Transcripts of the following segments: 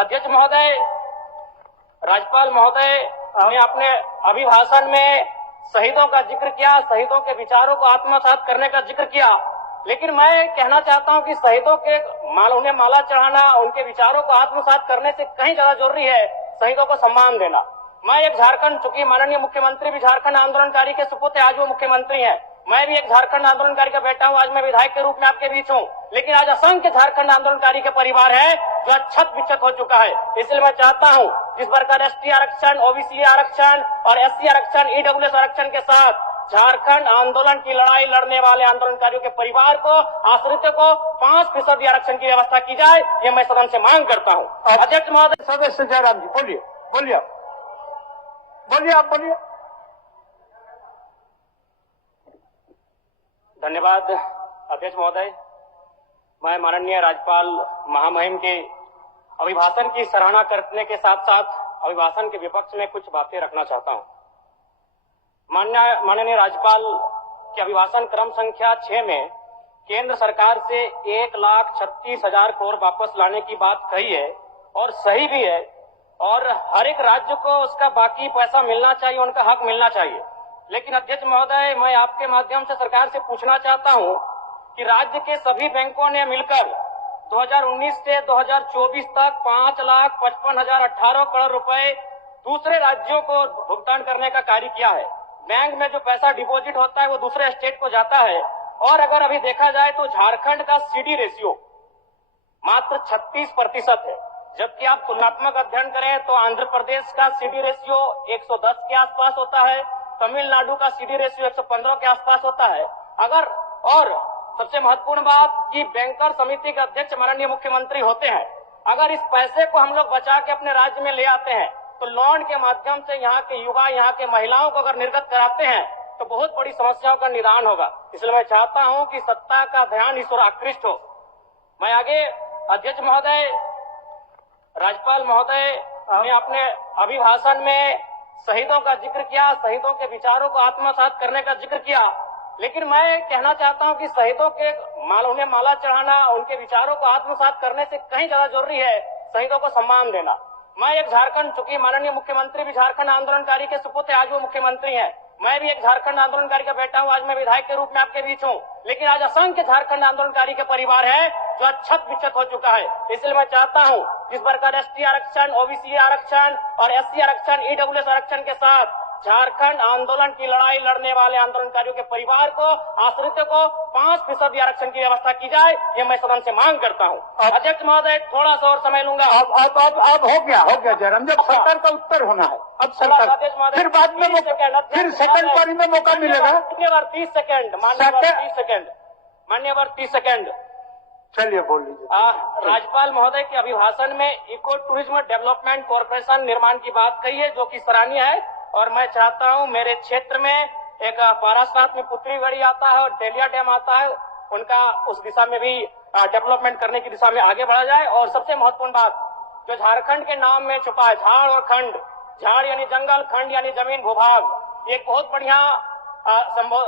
अध्यक्ष महोदय, राज्यपाल महोदय ने अपने अभिभाषण में शहीदों का जिक्र किया, शहीदों के विचारों को आत्मसात करने का जिक्र किया, लेकिन मैं कहना चाहता हूं कि शहीदों के उन्हें माला चढ़ाना, उनके विचारों को आत्मसात करने से कहीं ज्यादा जरूरी है शहीदों को सम्मान देना। मैं एक झारखंड, चूंकि माननीय मुख्यमंत्री भी झारखंड आंदोलनकारी के सुपुत्र, आज वो मुख्यमंत्री हैं, मैं भी एक झारखंड आंदोलनकारी का बेटा हूं, आज मैं विधायक के रूप में आपके बीच हूं, लेकिन आज असंख्य झारखंड आंदोलनकारी के परिवार है जो छत विच्छत हो चुका है। इसलिए मैं चाहता हूं जिस प्रकार एसटी आरक्षण, ओबीसी आरक्षण और एससी आरक्षण, ईडब्ल्यूएस आरक्षण के साथ झारखंड आंदोलन की लड़ाई लड़ने वाले आंदोलनकारियों के परिवार को, आश्रितों को 5% आरक्षण की व्यवस्था की जाए, ये मैं सदन से मांग करता हूं। अध्यक्ष महोदय। सदस्य जयराम जी बोलिए, बोलिए आप बोलिए। धन्यवाद अध्यक्ष महोदय। मैं माननीय राज्यपाल महामहिम के अभिभाषण की सराहना करने के साथ साथ अभिभाषण के विपक्ष में कुछ बातें रखना चाहता हूं। माननीय राज्यपाल के अभिभाषण क्रम संख्या 6 में केंद्र सरकार से 1,36,000 करोड़ वापस लाने की बात कही है और सही भी है, और हर एक राज्य को उसका बाकी पैसा मिलना चाहिए, उनका हक मिलना चाहिए। लेकिन अध्यक्ष महोदय, मैं आपके माध्यम से सरकार से पूछना चाहता हूं कि राज्य के सभी बैंकों ने मिलकर 2019 से 2024 तक 5,55,018 करोड़ रुपए दूसरे राज्यों को भुगतान करने का कार्य किया है। बैंक में जो पैसा डिपॉजिट होता है वो दूसरे स्टेट को जाता है, और अगर अभी देखा जाए तो झारखंड का सीडी रेशियो मात्र 36% है, जबकि आप तुलनात्मक अध्ययन करें तो आंध्र प्रदेश का सीडी रेशियो 110 के आसपास होता है, तमिलनाडु का सीडी रेशियो 115 के आसपास होता है। और सबसे महत्वपूर्ण बात कि बैंकर समिति के अध्यक्ष माननीय मुख्यमंत्री होते हैं। अगर इस पैसे को हम लोग बचा के अपने राज्य में ले आते हैं तो लोन के माध्यम से यहाँ के युवा, यहाँ के महिलाओं को अगर निर्गत कराते हैं तो बहुत बड़ी समस्याओं का निदान होगा। इसलिए मैं चाहता हूं कि सत्ता का ध्यान इस ओर आकृष्ट हो। मैं आगे अध्यक्ष महोदय, राज्यपाल महोदय ने अपने अभिभाषण में शहीदों का जिक्र किया, शहीदों के विचारों को आत्मसात करने का जिक्र किया, लेकिन मैं कहना चाहता हूं कि शहीदों के उन्हें माला चढ़ाना, उनके विचारों को आत्मसात करने से कहीं ज्यादा जरूरी है शहीदों को सम्मान देना। मैं एक झारखंड, चूंकि माननीय मुख्यमंत्री भी झारखंड आंदोलनकारी के सुपुत्र, आज वो मुख्यमंत्री हैं, मैं भी एक झारखंड आंदोलनकारी का बेटा हूं, आज मैं विधायक के रूप में आपके बीच हूं, लेकिन आज असंख्य झारखंड आंदोलनकारी के परिवार है जो छत विच्छत हो चुका है। इसलिए मैं चाहता हूं जिस प्रकार एसटी आरक्षण, ओबीसी आरक्षण और एससी आरक्षण, ईडब्ल्यूएस आरक्षण के साथ झारखंड आंदोलन की लड़ाई लड़ने वाले आंदोलनकारियों के परिवार को, आश्रितों को 5% आरक्षण की व्यवस्था की जाए, ये मैं सदन से मांग करता हूं। अध्यक्ष महोदय, थोड़ा सा और समय लूंगा। अब हो गया जयराम, जब सरकार का उत्तर होना है अब सरकार, फिर बाद में फिर सेकंड पारी में मौका मिलेगा। मान्यवर 30 सेकंड, मान्यवर 30 सेकंड। चलिए बोल लीजिए। राज्यपाल महोदय के अभिभाषण में इको टूरिज्म डेवलपमेंट कॉर्पोरेशन निर्माण की बात कही है, जो कि सराहनीय है, और मैं चाहता हूं मेरे क्षेत्र में एक पारासात में पुत्रीगढ़ी आता है और डेलिया डैम आता है, उनका उस दिशा में भी डेवलपमेंट करने की दिशा में आगे बढ़ा जाए। और सबसे महत्वपूर्ण बात जो झारखंड के नाम में छुपा है, झाड़ और खंड, झाड़ यानी जंगल, खंड यानी जमीन भूभाग, एक बहुत बढ़िया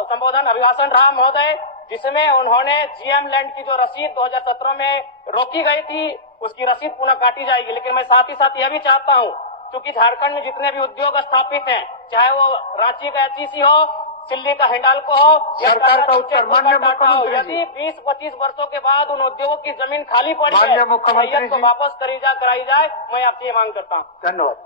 संबोधन अभिभाषण रहा महोदय, जिसमें उन्होंने जीएम लैंड की जो रसीद 2017 में रोकी गई थी उसकी रसीद पुनः काटी जाएगी। लेकिन मैं साथ ही साथ यह भी चाहता हूं, क्योंकि झारखंड में जितने भी उद्योग स्थापित हैं, चाहे वो रांची का एचईसी हो, दिल्ली का हिंडाल्को हो, सरकार का उत्तर माननीय मुख्यमंत्री, यदि 20-25 वर्षों के बाद उन उद्योगों की जमीन खाली पड़ी है, माननीय मुख्यमंत्री तो वापस कराई जाए, मैं आपसे ये मांग करता हूँ। धन्यवाद।